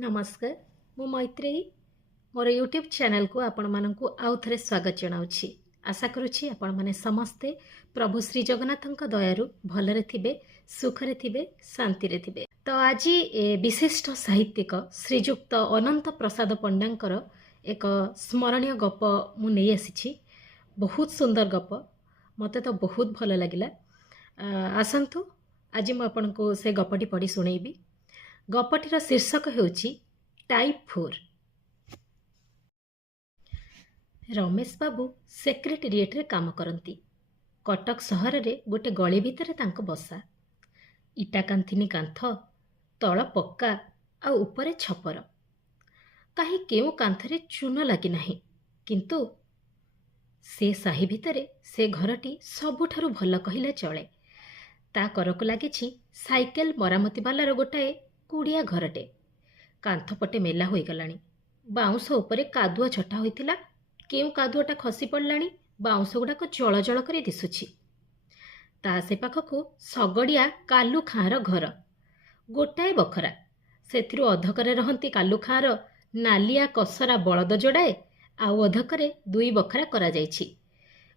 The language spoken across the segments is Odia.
नमस्कार मु मैत्रेयी मोर यूट्यूब चैनल को आपण मानकु आउ थरे स्वागत जनाउछि। आशा करुछि आपण माने समस्ते प्रभु श्री जगन्नाथଙ୍କ दयारु भलरे थिबे, सुखरे थिबे, शांतिरे थिबे। तो आज विशिष्ट साहित्यिक श्रीजुक्त अनंत प्रसाद पंडांकर एक स्मरणीय गप मु नहीं आसी। बहुत सुंदर गप, मते तो बहुत भल लगिला। आसंतु आज मु आपनको से गपटी पढ़ी सुनेबी। गपटीर शीर्षक हेउछि टाइप 4। रमेश बाबू सेक्रेटेरिएट रे काम करती। कटक सहर रे गोटे गली भितर तांको बसा। इटा कांथिनी कांथ, तळ पक्का आ उपरे छपर। काहे केउ कांथरे चून लागि नाही, किंतु से साही भितरे से घरटी सबुठारु भल कहिले चले। ता करकु लागिछि साइकेल मरामती बालार गोटाए कुड़िया घरटे। कांथपटे मेला होई गलानी। बाउंस उपरे कादुआ छटा होइतिला। केउ कादुआटा खसी पड़लानी। बाउंस गुड़ाक जल जल करी दिसुछि। ता से पाखकु सगड़िया कालू खाँर घर। गोटाए बखरा, सेथिरु अधकरे रहंती कालू खाँर नालिया कसरा बलद जोड़ाए, आउ अधकरे दुई बखरा करा जाइछि।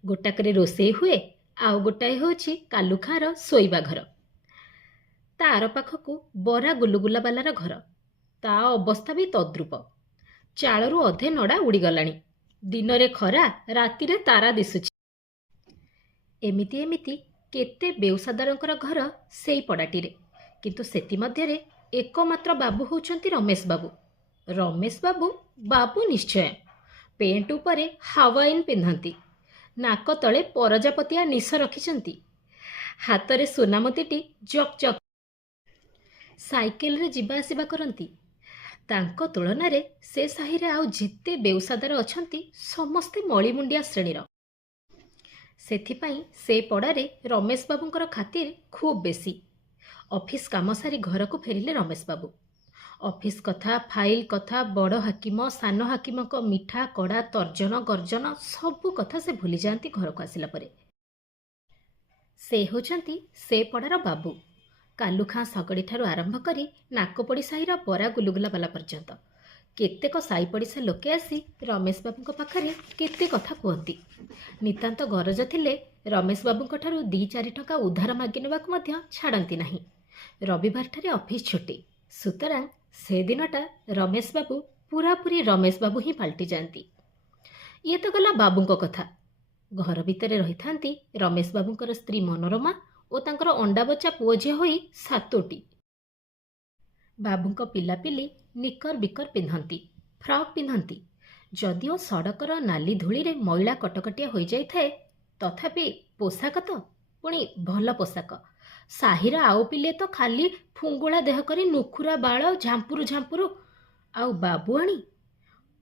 गोटाकरे रोसेई हुए, आउ गोटाए होछि कालू खाँर सोइबा घर। ता आर पाखकु बरा गुलुगुला बालार घर। ता अवस्था भी तद्रुप। चालरू अधे नड़ा उड़ीगलानी। दिनरे खरा, रातिरे तारा दिसुछि। एमिति एमिति केते बेउसादारंकर घर सेई पड़ाटीरे। किंतु सेति मध्यरे एकमात्र बाबू होउछंती रमेश बाबू। रमेश बाबू बाबू निश्चय। पेंट उपरे हावाइन पिंधंती। नाक तले परजापतिया निश रखिछंती। हातरे सोनामतीटी जक जक साइकेल रे जिबा आसिबा करंती। तांको तुलनारे से साही रे आउ जेते बेउसादार अछंती समस्ते मळीमुंडिया श्रेणीर। सेथिपाई से पड़ारे रमेश बाबूंकर खातिर खूब बेसी। ऑफिस काम सारी घर को फेरिले रमेश बाबू। ऑफिस कथा, फाइल कथा, बड़ हाकिम सान हाकिम को मिठा कड़ा तर्जन गर्जन सबू कथा से भूली जाती घर को आसिला परे। से होचंती से पड़ार बाबू। कालू खाँ सगड़ी ठारू आरंभ करी नाकपड़ी साहीर बरा गुलुगुला बाला पर्यंत केतेक साई पड़िशा लोके आसी रमेश बाबूंक पाखरे केते कथा कहती। नितांत गरज थिले रमेश बाबूंक ठारू 2-4 टका उधार मागि नेबाकु मध्य छाड़ती नाही। रविवार ठारे ऑफिस छुट्टी, सुतरां से दिनटा रमेश बाबू पूरापूरी रमेश बाबू ही पाल्टी जाती। ये तो गला बाबूंक कथा। घर भितरे रही थांती रमेश बाबूंकर स्त्री मनोरमा और तांकर अंडा बच्चा पुओ झियो होई 7टी। बाबूंक पिलापिली निकर बिकर पिंधंती, फ्रॉक पिंधंती। जदिओ सड़कर नाली धूली रे मैला कटकटिया हो जाई थाए, तथापि पोशाक तो पुणी भल पोशाक। साहिरा आउ पिले तो खाली फुंगुला देह करी नुखुरा बाळ झांपुरु झांपुरु। आउ बाबुआणी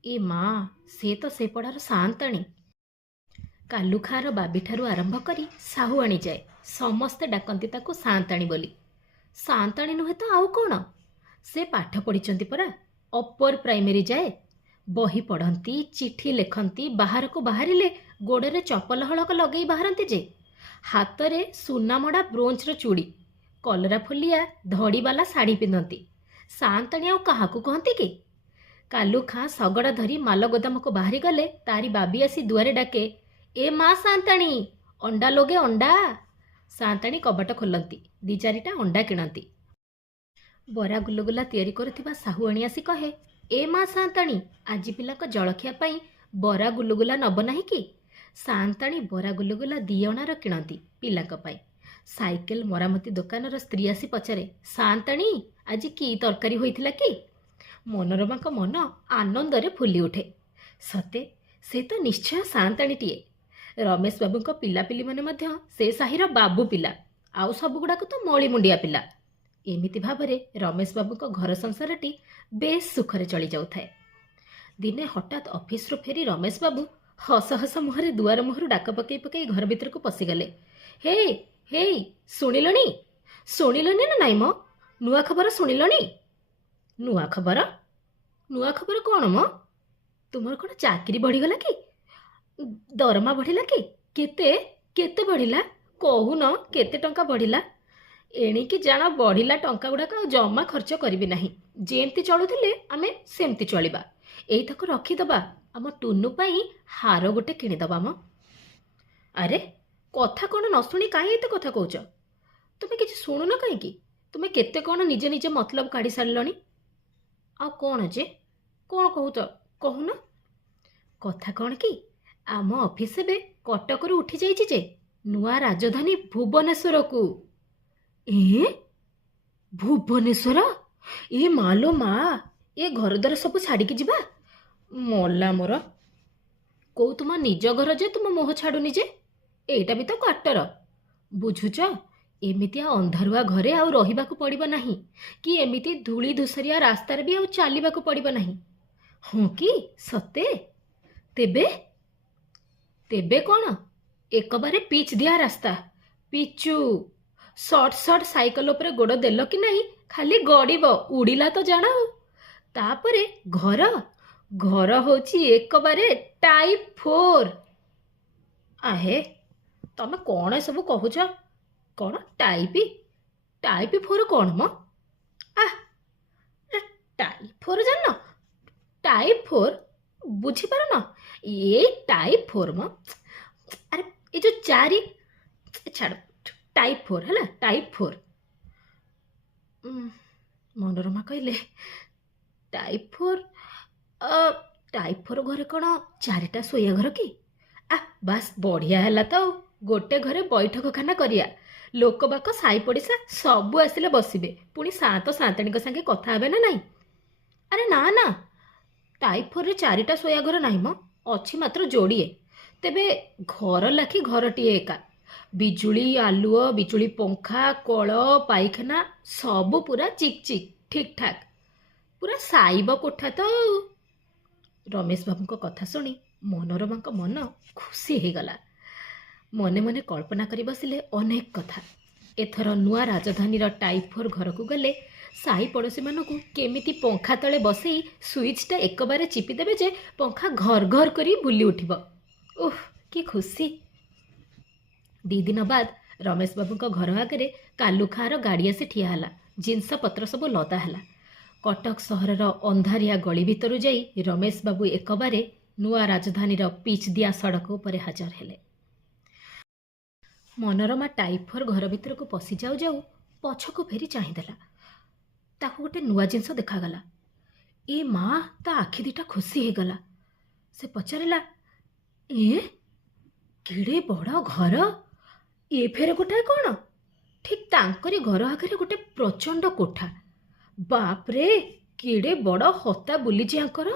ए माँ, से तो से पड़ार सांताणी। कालू खाँर बाबी ठारू आरंभ करी साहुआणी जाए समस्ते डाकती ताकू सांताणी बोली। सांताणी नुहे तो आउ कौन? से पाठ पढ़ी परा। अपर प्राइमेरी जाए बही पढ़ती, चिठी लेखती। बाहर को बाहरिले गोड़े चपल हलक लगे बाहरती जे। हातरे सुनामड़ा ब्रोंजर चूड़ी, कलरा फुलिया धड़ीवाला शाढ़ी पिंधती। सांताणी आउ काहाकू कहती कि? कालू खाँ सगड़ा धरी माल गोदाम को बाहरी गले तारी बाबी आसी दुआरे डाके, ए माँ सांताणी, अंडा लोगे अंडा। सांताणी कबाट खोलती, 2-4टा अंडा किणती। बरा गुलुगुला तैयारी करुथिबा साहुआणी आसी कहे, ए माँ सांताणी, आजी पिलाक जलखिया पाई बरा गुलुगुला नब नाही कि? सांताणी बरा गुलुगुला 2 अणार किणती पिलाक पाई। साइकेल मरामती दुकानर स्त्री आसी पचारे, सांताणी आजी की तरकारी होइथिला कि? मनोरमा को मन आनंदरे फुली उठे। सते से तो निश्चय सांताणीटीए। रमेश बाबूंक पिलापिली माने मध्य से साहीर बाबू पिला, आउ सब गुड़ाक तो मळी मुंडिया पिला। एमिति भावरे रमेश बाबूंक घर संसारटी बेस सुखरे चली जाउथाए। दिने हठात ऑफिस रु फेरी रमेश बाबू हस हस मुहरे दुआर मुहरु डाक पकई पकई घर भीतर को पशिगले। हे हे, शुणिलणी शुणिलणी ना नाई मो? नुआ खबर शुणिलणी? नुआ खबर? नुआ खबर कौन मो? तुमर कौन चाकरी बढ़ीगला कि? दरमा बढ़िला कि? केते केते बढ़िला? कहून केते टंका बढ़िला? ଏଣିକି ଜାଣ ବଢ଼ିଲା ଟଙ୍କା ଗୁଡ଼ାକ ଆଉ ଜମା ଖର୍ଚ୍ଚ କରିବି ନାହିଁ। ଯେମିତି ଚଳୁଥିଲେ ଆମେ ସେମିତି ଚଳିବା। ଏଇଟାକୁ ରଖିଦେବା, ଆମ ଟୁନୁ ପାଇଁ ହାର ଗୋଟେ କିଣିଦେବା ମ। ଆରେ କଥା କ'ଣ ନ ଶୁଣି କାହିଁ ଏତେ କଥା କହୁଛ? ତୁମେ କିଛି ଶୁଣୁନ କାହିଁକି? ତୁମେ କେତେ କ'ଣ ନିଜେ ନିଜେ ମତଲବ କାଢ଼ି ସାରିଲଣି। ଆଉ କ'ଣ ଯେ କ'ଣ କହୁଛ କହୁନ? କଥା କ'ଣ କି, ଆମ ଅଫିସ ଏବେ କଟକରୁ ଉଠିଯାଇଛି ଯେ ନୂଆ ରାଜଧାନୀ ଭୁବନେଶ୍ୱରକୁ। ଭୁବନେଶ୍ୱର? ଏ ମାଲୋ ମା, ଏ ଘରଦ୍ୱାର ସବୁ ଛାଡ଼ିକି ଯିବା? ମଲା ମୋର। କୋଉ ତୁମ ନିଜ ଘର ଯେ ତୁମ ମୁହଁ ଛାଡ଼ୁନି ଯେ? ଏଇଟା ବି ତ କ୍ୱାର୍ଟର। ବୁଝୁଛ, ଏମିତିଆ ଅନ୍ଧାରୁଆ ଘରେ ଆଉ ରହିବାକୁ ପଡ଼ିବ ନାହିଁ, କି ଏମିତି ଧୂଳି ଧୂସରିଆ ରାସ୍ତାରେ ବି ଆଉ ଚାଲିବାକୁ ପଡ଼ିବ ନାହିଁ। ହଁ କି ସତେ? ତେବେ ତେବେ କ'ଣ? ଏକବାରେ ପିଚ୍ ଦିଆ ରାସ୍ତା, ପିଚୁ। ସର୍ଟ ସର୍ଟ ସାଇକେଲ ଉପରେ ଗୋଡ଼ ଦେଲ କି ନାହିଁ ଖାଲି ଗଡ଼ିବ, ଉଡ଼ିଲା ତ ଜାଣ। ତାପରେ ଘର ଘର ହେଉଛି ଏକବାରେ ଟାଇପ୍ 4। ଆହେ, ତମେ କ'ଣ ଏସବୁ କହୁଛ? କ'ଣ ଟାଇପ୍ 4 କ'ଣ ମ? ଟାଇପ୍ 4 ଜାଣିନ? ଟାଇପ୍ 4 ବୁଝିପାରୁନ? ଏଇ ଟାଇପ୍ 4 ମ। ଆରେ ଏ ଯେଉଁ 4, ଛାଡ଼, ଟାଇପ୍ 4 ହେଲା, ଟାଇପ୍ 4। ମନୋରମା କହିଲେ, ଟାଇପ୍ 4? ଟାଇପ୍ 4 ଘରେ କ'ଣ 4ଟା ଶୋଇବା ଘର କି? ବାସ୍ ବଢ଼ିଆ ହେଲା ତ। ଗୋଟେ ଘରେ ବୈଠକଖାନା କରିବା। ଲୋକବାକ ସାଇ ପଡ଼ିଶା ସବୁ ଆସିଲେ ବସିବେ, ପୁଣି ସାନ୍ତ ସାନ୍ତାଣୀଙ୍କ ସାଙ୍ଗେ କଥା ହେବେ ନା ନାହିଁ? ଆରେ ନା ନା, ଟାଇପ୍ 4ରେ 4ଟା ଶୋଇବା ଘର ନାହିଁ ମ, ଅଛି ମାତ୍ର ଯୋଡ଼ିଏ। ତେବେ ଘର ଲାଖି ଘରଟିଏ ଏକା। ବିଜୁଳି ଆଲୁଅ, ବିଜୁଳି ପଙ୍ଖା, କଳ, ପାଇଖାନା ସବୁ ପୁରା ଚିକ୍ ଚିକ୍ ଠିକ୍ ଠାକ୍। ପୁରା ସାଇବ କୋଠା ତ। ରମେଶ ବାବୁଙ୍କ କଥା ଶୁଣି ମନୋରମାଙ୍କ ମନ ଖୁସି ହେଇଗଲା। ମନେ ମନେ କଳ୍ପନା କରି ବସିଲେ ଅନେକ କଥା। ଏଥର ନୂଆ ରାଜଧାନୀର ଟାଇପ୍ 4 ଘରକୁ ଗଲେ ସାହି ପଡ଼ୋଶୀମାନଙ୍କୁ କେମିତି ପଙ୍ଖା ତଳେ ବସେଇ ସୁଇଚ୍ଟା ଏକବାରେ ଚିପିଦେବେ ଯେ ପଙ୍ଖା ଘର ଘର କରି ବୁଲି ଉଠିବ। କି ଖୁସି। 2 ଦିନ ବାଦ ରମେଶ ବାବୁଙ୍କ ଘର ଆଗରେ କାଲୁଖାର ଗାଡ଼ି ଆସି ଠିଆ ହେଲା। ଜିନିଷପତ୍ର ସବୁ ଲଦା ହେଲା। କଟକ ସହରର ଅନ୍ଧାରିଆ ଗଳି ଭିତରୁ ଯାଇ ରମେଶ ବାବୁ ଏକବାରେ ନୂଆ ରାଜଧାନୀର ପିଚ୍ ଦିଆ ସଡ଼କ ଉପରେ ହାଜର ହେଲେ। ମନୋରମା ଟାଇପ୍ 4 ଘର ଭିତରକୁ ପଶି ଯାଉ ଯାଉ ପଛକୁ ଫେରି ଚାହିଁଦେଲା। ତାକୁ ଗୋଟେ ନୂଆ ଜିନିଷ ଦେଖାଗଲା। ଏ ମା, ତା ଆଖି ଦିଟା ଖୁସି ହେଇଗଲା। ସେ ପଚାରିଲା, କେଡ଼େ ବଡ଼ ଘର! ଏ ଫେରେ ଗୋଟାଏ କ'ଣ? ଠିକ୍ ତାଙ୍କରି ଘର ଆଗରେ ଗୋଟେ ପ୍ରଚଣ୍ଡ କୋଠା। ବାପରେ, କେଡ଼େ ବଡ଼ ହତା ବୁଲିଛି ଆଙ୍କର।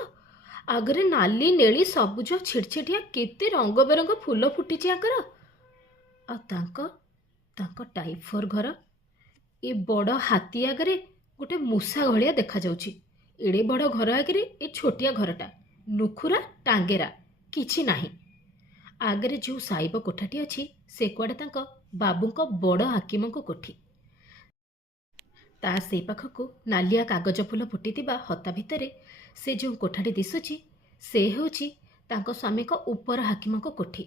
ଆଗରେ ନାଲି ନେଳି ସବୁଜ ଛିଟଛିଟିଆ କେତେ ରଙ୍ଗ ବେରଙ୍ଗ ଫୁଲ ଫୁଟିଛି ଆଙ୍କର। ଆଉ ତାଙ୍କ ଟାଇପ୍ 4 ଘର ଏ ବଡ଼ ହାତୀ ଆଗରେ ଗୋଟେ ମୂଷା ଭଳିଆ ଦେଖାଯାଉଛି। ଏଡ଼େ ବଡ଼ ଘର ଆଗରେ ଏ ଛୋଟିଆ ଘରଟା, ନୁଖୁରା ଟାଙ୍ଗେରା କିଛି ନାହିଁ। ଆଗରେ ଯେଉଁ ସାଇବ କୋଠାଟି ଅଛି ସେ କୁଆଡ଼େ ତାଙ୍କ ବାବୁଙ୍କ ବଡ଼ ହାକିମଙ୍କ କୋଠି। ତା ସେଇ ପାଖକୁ ନାଲିଆ କାଗଜ ଫୁଲ ଫୁଟିଥିବା ହତା ଭିତରେ ସେ ଯେଉଁ କୋଠାଟି ଦିଶୁଛି ସେ ହେଉଛି ତାଙ୍କ ସ୍ୱାମୀଙ୍କ ଉପର ହାକିମଙ୍କ କୋଠି।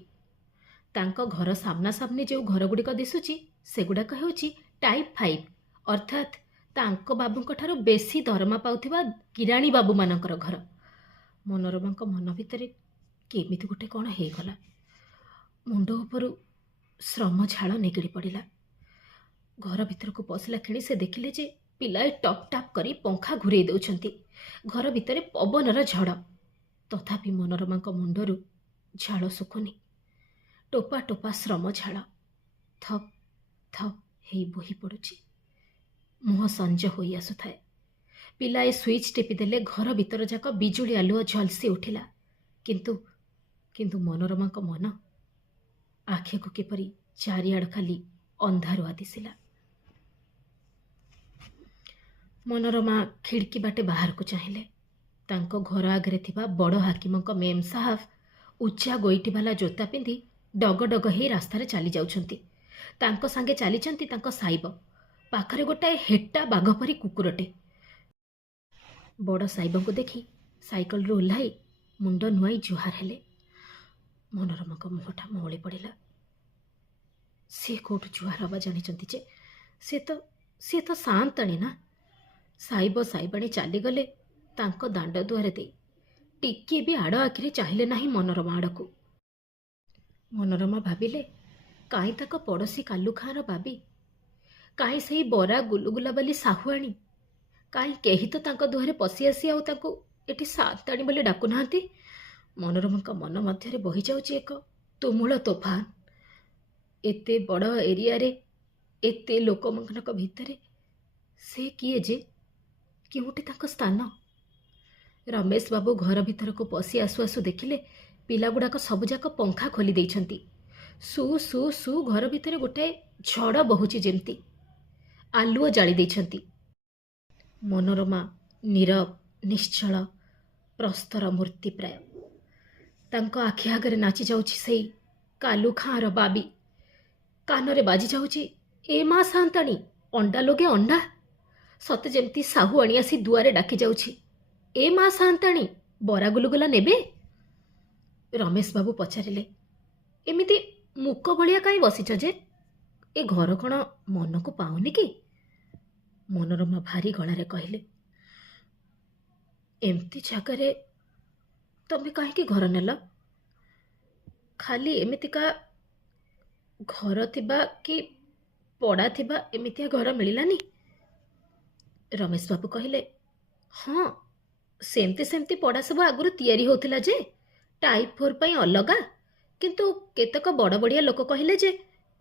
ତାଙ୍କ ଘର ସାମ୍ନାସାମ୍ନି ଯେଉଁ ଘରଗୁଡ଼ିକ ଦିଶୁଛି ସେଗୁଡ଼ାକ ହେଉଛି ଟାଇପ୍ 5, ଅର୍ଥାତ୍ ତାଙ୍କ ବାବୁଙ୍କ ଠାରୁ ବେଶୀ ଦରମା ପାଉଥିବା କିରାଣୀ ବାବୁମାନଙ୍କର ଘର। ମନୋରମାଙ୍କ ମନ ଭିତରେ କେମିତି ଗୋଟେ କ'ଣ ହେଇଗଲା। ମୁଣ୍ଡ ଉପରୁ ଶ୍ରମ ଝାଳ ନିଗିଡ଼ି ପଡ଼ିଲା। ଘର ଭିତରକୁ ପଶିଲା କ୍ଷଣି ସେ ଦେଖିଲେ ଯେ ପିଲାଏ ଟପ୍ ଟାପ୍ କରି ପଙ୍ଖା ଘୁରେଇ ଦେଉଛନ୍ତି। ଘର ଭିତରେ ପବନର ଝଡ଼। ତଥାପି ମନୋରମାଙ୍କ ମୁଣ୍ଡରୁ ଝାଳ ଶୁଖୁନି। ଟୋପା ଟୋପା ଶ୍ରମ ଝାଳ ଥପ୍ ଥପ୍ ହେଇ ବୋହି ପଡ଼ୁଛି। ମୁହଁ ସଞ୍ଜ ହୋଇ ଆସୁଥାଏ। ପିଲାଏ ସୁଇଚ୍ ଟିପିଦେଲେ ଘର ଭିତର ଯାକ ବିଜୁଳି ଆଲୁଅ ଝଲସି ଉଠିଲା। କିନ୍ତୁ ମନୋରମାଙ୍କ ମନ ଆଖିକୁ କିପରି ଚାରିଆଡ଼ ଖାଲି ଅନ୍ଧାରୁଆ ଦିଶିଲା। ମନୋରମା ଖିଡ଼କି ବାଟେ ବାହାରକୁ ଚାହିଁଲେ। ତାଙ୍କ ଘର ଆଗରେ ଥିବା ବଡ଼ ହାକିମଙ୍କ ମେମ୍ ସାହାବ ଉଚ୍ଚା ଗୋଇଟିବାଲା ଜୋତା ପିନ୍ଧି ଡଗଡଗ ହେଇ ରାସ୍ତାରେ ଚାଲି ଯାଉଛନ୍ତି। ତାଙ୍କ ସାଙ୍ଗେ ଚାଲିଛନ୍ତି ତାଙ୍କ ସାଇବ। ପାଖରେ ଗୋଟାଏ ହେଟା ବାଘ ପରି କୁକୁରଟେ। ବଡ଼ ସାଇବଙ୍କୁ ଦେଖି ସାଇକେଲରୁ ଓହ୍ଲାଇ ମୁଣ୍ଡ ନୁଆଇ ଜୁହାର ହେଲେ। ମନୋରମାଙ୍କ ମୁହଁଟା ମଉଳି ପଡ଼ିଲା। ସେ କୋଉଠୁ ଜୁହାର ହେବା ଜାଣିଛନ୍ତି ଯେ ସେ ତ ସିଏ ତ ସାଆନ୍ତାଣୀ ନା। ସାଇବ ସାଇବାଣୀ ଚାଲିଗଲେ ତାଙ୍କ ଦାଣ୍ଡ ଦୁଆରେ ଦେଇ। ଟିକିଏ ବି ଆଡ଼ ଆଖିରେ ଚାହିଁଲେ ନାହିଁ ମନୋରମା ଆଡ଼କୁ। ମନୋରମା ଭାବିଲେ, କାହିଁ ତାଙ୍କ ପଡ଼ୋଶୀ କାଲୁ ଖାଁର ବାବି, କାହିଁ ସେଇ ବରା ଗୁଲୁଗୁଲା ବାଲି ସାହୁଆଣୀ, କାହିଁ କେହି ତ ତାଙ୍କ ଦୁଆରେ ପଶି ଆସି ଆଉ ତାଙ୍କୁ ଏଠି ସାଆନ୍ତାଣୀ ବୋଲି ଡାକୁନାହାନ୍ତି। ମନୋରମାଙ୍କ ମନ ମଧ୍ୟରେ ବହିଯାଉଛି ଏକ ତୁମୁଳ ତୋଫାନ। ଏତେ ବଡ଼ ଏରିଆରେ, ଏତେ ଲୋକମାନଙ୍କ ଭିତରେ ସେ କିଏ ଯେ? କେଉଁଠି ତାଙ୍କ ସ୍ଥାନ? ରମେଶ ବାବୁ ଘର ଭିତରକୁ ପଶି ଆସୁ ଆସୁ ଦେଖିଲେ ପିଲାଗୁଡ଼ାକ ସବୁଯାକ ପଙ୍ଖା ଖୋଲି ଦେଇଛନ୍ତି। ସୁ ସୁ ସୁ ଘର ଭିତରେ ଗୋଟାଏ ଝଡ଼ ବହୁଛି ଯେମିତି। ଆଲୁଅ ଜାଳି ଦେଇଛନ୍ତି। ମନୋରମା ନୀରବ, ନିଶ୍ଚଳ, ପ୍ରସ୍ତର ମୂର୍ତ୍ତି ପ୍ରାୟ। ତାଙ୍କ ଆଖି ଆଗରେ ନାଚି ଯାଉଛି ସେଇ କାଲୁ ଖାଁର ବାବି। କାନରେ ବାଜି ଯାଉଛି, ଏ ମା ସାଆନ୍ତାଣୀ, ଅଣ୍ଡା ଲୋଗେ ଅଣ୍ଡା। ସତେ ଯେମିତି ସାହୁଆଣୀ ଆସି ଦୁଆରେ ଡାକି ଯାଉଛି, ଏ ମା ସାଆନ୍ତାଣୀ, ବରା ଗୁଲୁଗୁଲା ନେବେ? ରମେଶ ବାବୁ ପଚାରିଲେ, ଏମିତି ମୂକ ଭଳିଆ କାହିଁ ବସିଛ ଯେ? ଏ ଘର କ'ଣ ମନକୁ ପାଉନି କି? ମନୋରମା ଭାରି ଗଳାରେ କହିଲେ, ଏମିତି ଜାଗାରେ ତମେ କାହିଁକି ଘର ନେଲ? ଖାଲି ଏମିତିକା ଘର ଥିବା କି ପଡ଼ା ଥିବା ଏମିତିଆ ଘର ମିଳିଲାନି? ରମେଶ ବାବୁ କହିଲେ, ହଁ, ସେମିତି ସେମିତି ପଡ଼ା ସବୁ ଆଗରୁ ତିଆରି ହେଉଥିଲା ଯେ ଟାଇପ୍ 4 ପାଇଁ ଅଲଗା। କିନ୍ତୁ କେତେକ ବଡ଼ ବଡ଼ିଆ ଲୋକ କହିଲେ ଯେ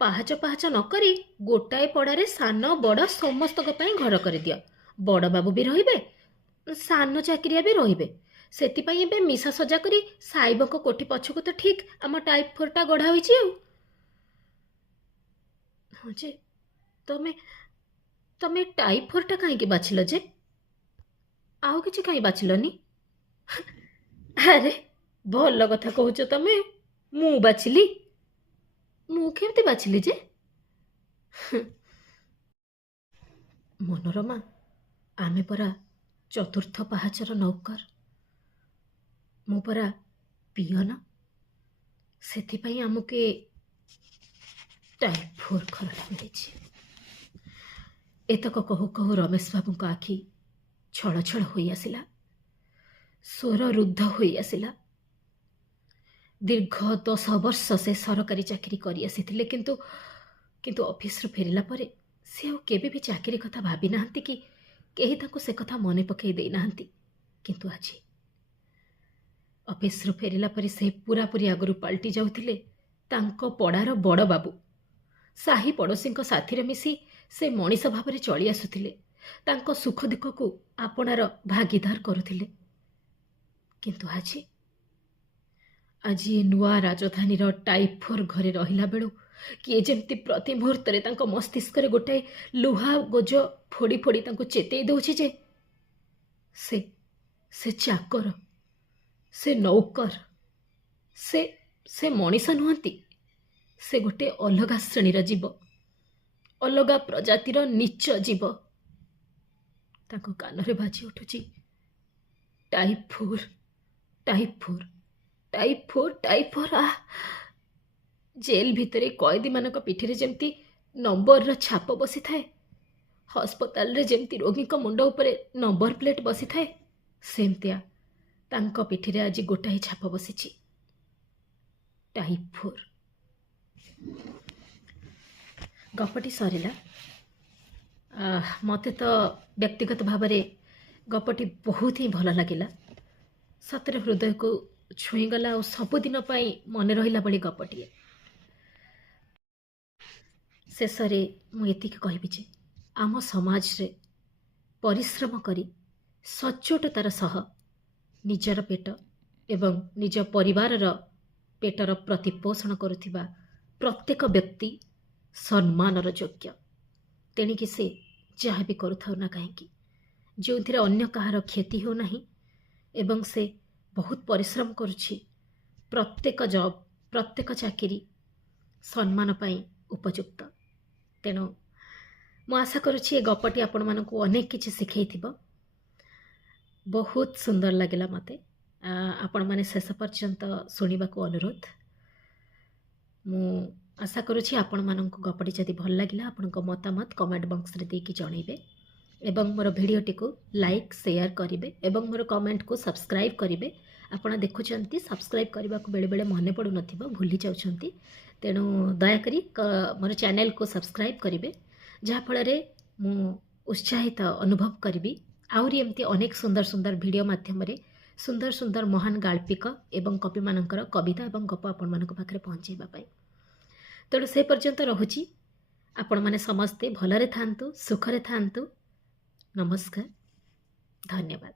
ପାହାଚ ପାହାଚ ନ କରି ଗୋଟାଏ ପଡ଼ାରେ ସାନ ବଡ଼ ସମସ୍ତଙ୍କ ପାଇଁ ଘର କରିଦିଅ। ବଡ଼ ବାବୁ ବି ରହିବେ, ସାନ ଚାକିରିଆ ବି ରହିବେ। ସେଥିପାଇଁ ଏବେ ମିଶା ସଜା କରି ସାଇବଙ୍କ କୋଠି ପଛକୁ ତ ଠିକ୍ ଆମ ଟାଇପ୍ 4ଟା ଗଢ଼ା ହୋଇଛି ଆଉ। ହଁ ଯେ, ତମେ ତମେ ଟାଇପ୍ 4ଟା କାହିଁକି ବାଛିଲ ଯେ? ଆଉ କିଛି କାହିଁ ବାଛିଲନି? ଆରେ, ଭଲ କଥା କହୁଛ ତମେ। ମୁଁ ବାଛିଲି? ମୁଁ କେମିତି ବାଛିଲି ଯେ? ମନୋରମା, ଆମେ ପରା ଚତୁର୍ଥ ପାହାଚର ନୌକର। ମୁଁ ପରା ପିଅନ। ସେଥିପାଇଁ ଆମକୁ ଟାଇପ୍ 4 ଘରଟା ମିଳିଛି। ଏତକ କହୁ କହୁ ରମେଶ ବାବୁଙ୍କ ଆଖି ଛଳ ଛଳ ହୋଇ ଆସିଲା, ସ୍ୱର ରୁଦ୍ଧ ହୋଇ ଆସିଲା। ଦୀର୍ଘ 10 ବର୍ଷ ସେ ସରକାରୀ ଚାକିରି କରି ଆସିଥିଲେ, କିନ୍ତୁ ଅଫିସରୁ ଫେରିଲା ପରେ ସେ ଆଉ କେବେ ବି ଚାକିରି କଥା ଭାବି ନାହାନ୍ତି କି କେହି ତାଙ୍କୁ ସେ କଥା ମନେ ପକାଇ ଦେଇନାହାନ୍ତି। କିନ୍ତୁ ଆଜି ଅଫିସରୁ ଫେରିଲା ପରେ ସେ ପୁରାପୁରି ଆଗରୁ ପାଲଟି ଯାଉଥିଲେ ତାଙ୍କ ପଡ଼ାର ବଡ଼ ବାବୁ। ସାହି ପଡ଼ୋଶୀଙ୍କ ସାଥିରେ ମିଶି ସେ ମଣିଷ ଭାବରେ ଚଳି ଆସୁଥିଲେ, ତାଙ୍କ ସୁଖ ଦୁଃଖକୁ ଆପଣାର ଭାଗିଦାର କରୁଥିଲେ। କିନ୍ତୁ ଆଜି ଏ ନୂଆ ରାଜଧାନୀର ଟାଇପ୍ 4 ଘରେ ରହିଲା ବେଳୁ କିଏ ଯେମିତି ପ୍ରତି ମୁହୂର୍ତ୍ତରେ ତାଙ୍କ ମସ୍ତିଷ୍କରେ ଗୋଟାଏ ଲୁହା ଗୋଜ ଫୋଡ଼ି ଫୋଡ଼ି ତାଙ୍କୁ ଚେତେଇ ଦେଉଛି ଯେ ସେ ଚାକର, ସେ ନୌକର, ସେ ମଣିଷ ନୁହନ୍ତି। ସେ ଗୋଟେ ଅଲଗା ଶ୍ରେଣୀର ଜୀବ, ଅଲଗା ପ୍ରଜାତିର ନୀଚ ଜୀବ। ତାଙ୍କ କାନରେ ବାଜି ଉଠୁଛି, type 4, type 4, type 4, type 4। Jail ଭିତରେ କଏଦୀମାନଙ୍କ ପିଠିରେ ଯେମିତି ନମ୍ବରର ଛାପ ବସିଥାଏ, ହସ୍ପିଟାଲରେ ଯେମିତି ରୋଗୀଙ୍କ ମୁଣ୍ଡ ଉପରେ ନମ୍ବର ପ୍ଲେଟ୍ ବସିଥାଏ, ସେମିତିଆ ତାଙ୍କ ପିଠିରେ ଆଜି ଗୋଟାଏ ଛାପ ବସିଛି, ଟାଇପ୍ 4। ଗପଟି ସରିଲା। ମୋତେ ତ ବ୍ୟକ୍ତିଗତ ଭାବରେ ଗପଟି ବହୁତ ହିଁ ଭଲ ଲାଗିଲା। ସତରେ ହୃଦୟକୁ ଛୁଇଁଗଲା ଆଉ ସବୁଦିନ ପାଇଁ ମନେ ରହିଲା ଭଳି ଗପଟିଏ। ଶେଷରେ ମୁଁ ଏତିକି କହିବି ଯେ ଆମ ସମାଜରେ ପରିଶ୍ରମ କରି ସଚ୍ଚୋଟତାର ସହ ନିଜର ପେଟ ଏବଂ ନିଜ ପରିବାରର ପେଟର ପ୍ରତିପୋଷଣ କରୁଥିବା ପ୍ରତ୍ୟେକ ବ୍ୟକ୍ତି ସମ୍ମାନର ଯୋଗ୍ୟ। ତେଣିକି ସେ ଯାହା ବି କରୁଥାଉ ନା କାହିଁକି, ଯେଉଁଥିରେ ଅନ୍ୟ କାହାର କ୍ଷତି ହେଉନାହିଁ ଏବଂ ସେ ବହୁତ ପରିଶ୍ରମ କରୁଛି, ପ୍ରତ୍ୟେକ ଜବ୍, ପ୍ରତ୍ୟେକ ଚାକିରି ସମ୍ମାନ ପାଇଁ ଉପଯୁକ୍ତ। ତେଣୁ ମୁଁ ଆଶା କରୁଛି ଏ ଗପଟି ଆପଣମାନଙ୍କୁ ଅନେକ କିଛି ଶିଖେଇଥିବ। ବହୁତ ସୁନ୍ଦର ଲାଗିଲା ମୋତେ। ଆପଣମାନେ ଶେଷ ପର୍ଯ୍ୟନ୍ତ ଶୁଣିବାକୁ ଅନୁରୋଧ। ମୁଁ आशा करुछि आपणमानंकु गपटी जदि भल लागिला आपणको मतामत कमेंट बॉक्स रे देकी जणैबे एवं मोर भिडियोटी को लाइक शेयर करिवे एवं मोर कमेंट को सब्सक्राइब करिवे। आपण देखुचंती सब्सक्राइब करबा को बेले बेले मने पडु नथिबो भूली जाउछंती, तेणु दया करी मोर चैनल को सब्सक्राइब करिवे जहा फल रे मु उत्साहित अनुभव करिवि आउरी एमती अनेक सुंदर सुंदर वीडियो माध्यम रे सुंदर सुंदर महान गाल्पिक एवं कवि मानकर कविता एवं गप आपण मानक पाखरे पहुंचेबा पाई। तेणु से पर्यंत रहुची आपण माने समस्ते भलरे थांतु सुखरे थांतु। नमस्कार, धन्यवाद।